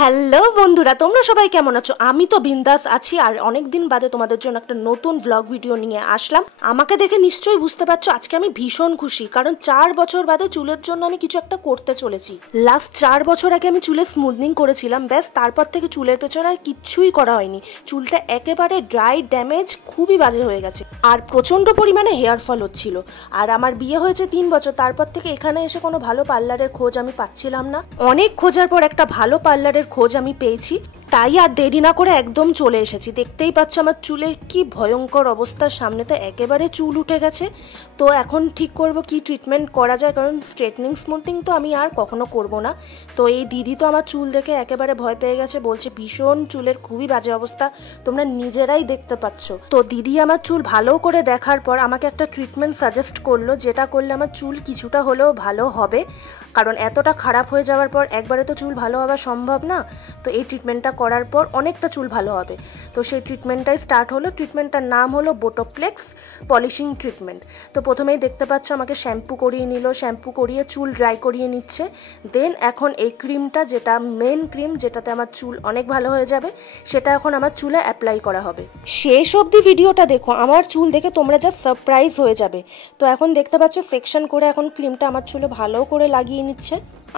Hello বন্ধুরা, তোমরা সবাই কেমন আছো? আমি তো বিন্দাস আছি। আর অনেক দিন বাদে তোমাদের জন্য একটা নতুন ভ্লগ ভিডিও নিয়ে আসলাম। আমাকে দেখে নিশ্চয়ই বুঝতে পারছো আজকে আমি ভীষণ খুশি, কারণ 4 বছর বাদে চুলের জন্য আমি কিছু একটা করতে চলেছি। লাস্ট 4 বছর আগে আমি চুলে স্মুথনিং করেছিলাম, ব্যাস তারপর থেকে চুলের পেছনে আর কিচ্ছুই করা হয়নি। চুলটা একেবারে ড্রাই, ড্যামেজ, খুবই বাজে হয়ে গেছে আর প্রচণ্ড পরিমাণে হেয়ার ফল হচ্ছিল। আর আমার বিয়ে হয়েছে 3 বছর, তারপর থেকে এখানে এসে কোনো ভালো পার্লারের খোঁজ আমি পাচ্ছিলাম না। অনেক খোঁজার পর একটা ভালো পার্লারের খোঁজ আমি পেয়েছি, তাই আর দেরি না করে একদম চলে এসেছি। দেখতেই পাচ্ছ আমার চুলের কি ভয়ঙ্কর অবস্থা, সামনে তো একেবারে চুল উঠে গেছে। তো এখন ঠিক করব কি ট্রিটমেন্ট করা যায়, কারণ স্ট্রেটনিং স্মুথনিং তো আমি আর কখনো করব না। তো এই দিদি তো আমার চুল দেখে একেবারে ভয় পেয়ে গেছে, বলছে ভীষণ চুলের খুবই বাজে অবস্থা, তোমরা নিজেরাই দেখতে পাচ্ছ। তো দিদি আমার চুল ভালো করে দেখার পর আমাকে একটা ট্রিটমেন্ট সাজেস্ট করলো, যেটা করলে আমার চুল কিছুটা হলেও ভালো হবে। কারণ এতটা খারাপ হয়ে যাওয়ার পর একবারে তো চুল ভালো হওয়া সম্ভব না। তো এই ট্রিটমেন্টটা করার পর অনেকটা চুল ভালো হবে। তো সেই ট্রিটমেন্টটাই স্টার্ট হলো। ট্রিটমেন্টটার নাম হলো বোটোপ্লেক্স পলিশিং ট্রিটমেন্ট। তো প্রথমেই দেখতে পাচ্ছ আমাকে শ্যাম্পু করিয়ে নিল, শ্যাম্পু করিয়ে চুল ড্রাই করিয়ে নিচ্ছে। দেন এখন এই ক্রিমটা, যেটা মেন ক্রিম, যেটাতে আমার চুল অনেক ভালো হয়ে যাবে, সেটা এখন আমার চুলে অ্যাপ্লাই করা হবে। শেষ অবধি ভিডিওটা দেখো, আমার চুল দেখে তোমরা যা সারপ্রাইজ হয়ে যাবে। তো এখন দেখতে পাচ্ছ সেকশন করে এখন ক্রিমটা আমার চুলে ভালো করে লাগিয়ে নিচ্ছে।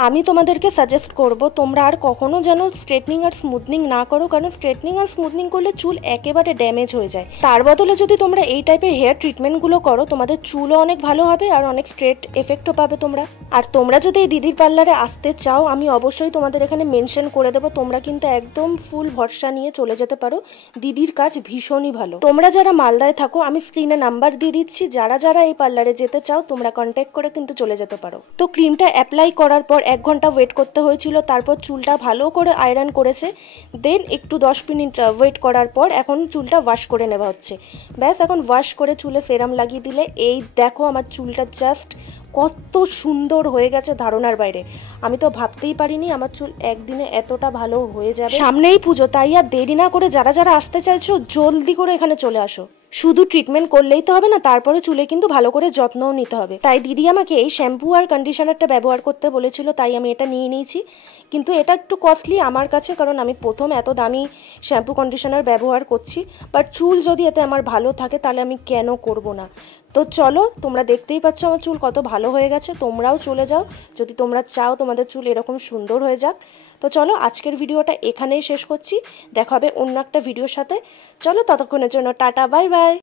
আমি তোমাদেরকে সাজেস্ট করব তোমরা আর কখনো যেন স্ট্রেটনিং আর স্মুথনিং না করো, কারণ স্ট্রেটনিং আর স্মুথনিং করলে চুল একেবারে ড্যামেজ হয়ে যায়। তার বদলে যদি তোমরা এই টাইপের হেয়ার ট্রিটমেন্টগুলো করো, তোমাদের চুলও অনেক ভালো হবে আর অনেক স্ট্রেট এফেক্টও পাবে তোমরা। আর তোমরা যদি এই দিদির পার্লারে আসতে চাও, আমি অবশ্যই তোমাদের এখানে মেনশন করে দেবো। তোমরা কিন্তু একদম ফুল ভরসা নিয়ে চলে যেতে পারো, দিদির কাজ ভীষণই ভালো। তোমরা যারা মালদায় থাকো, আমি স্ক্রিনে নাম্বার দিয়ে দিচ্ছি, যারা যারা এই পার্লারে যেতে চাও তোমরা কন্ট্যাক্ট করে কিন্তু চলে যেতে পারো। তো ক্রিমটা অ্যাপ্লাই করার পর 1 ঘন্টা ওয়েট করতে হয়েছিল, তারপর চুলটা ভালো করে আয়রন করেছে। দেন একটু 10 মিনিট ওয়েট করার পর এখন চুলটা ওয়াশ করে নেওয়া হচ্ছে। ব্যাস এখন ওয়াশ করে চুলে সেরাম লাগিয়ে দিলে এই দেখো আমার চুলটা জাস্ট কত সুন্দর হয়ে গেছে, ধারণার বাইরে। আমি তো ভাবতেই পারিনি আমার চুল একদিনে এতটা ভালো হয়ে যাবে। সামনেই পুজো, তাই আর দেরি না করে যারা যারা আসতে চাইছো জলদি করে এখানে চলে আসো। শুধু ট্রিটমেন্ট করলেই তো হবে না, তারপরে চুলে কিন্তু ভালো করে যত্নও নিতে হবে। তাই দিদি আমাকে এই শ্যাম্পু আর কন্ডিশনারটা ব্যবহার করতে বলেছিল, তাই আমি এটা নিয়ে নিয়েছি। কিন্তু এটা একটু কস্টলি আমার কাছে, কারণ আমি প্রথম এত দামি শ্যাম্পু কন্ডিশনার ব্যবহার করছি। বাট চুল যদি এতে আমার ভালো থাকে তাহলে আমি কেন করব না। তো চলো, তোমরা দেখতেই পাচ্ছ আমার চুল কত ভালো হয়ে গেছে। তোমরাও চলে যাও যদি তোমরা চাও তোমাদের চুল এরকম সুন্দর হয়ে যাক। তো চলো, আজকের ভিডিওটা এখানেই শেষ করছি। দেখা হবে অন্য একটা ভিডিওর সাথে। চলো, ততক্ষণের জন্য টাটা, বাই বাই।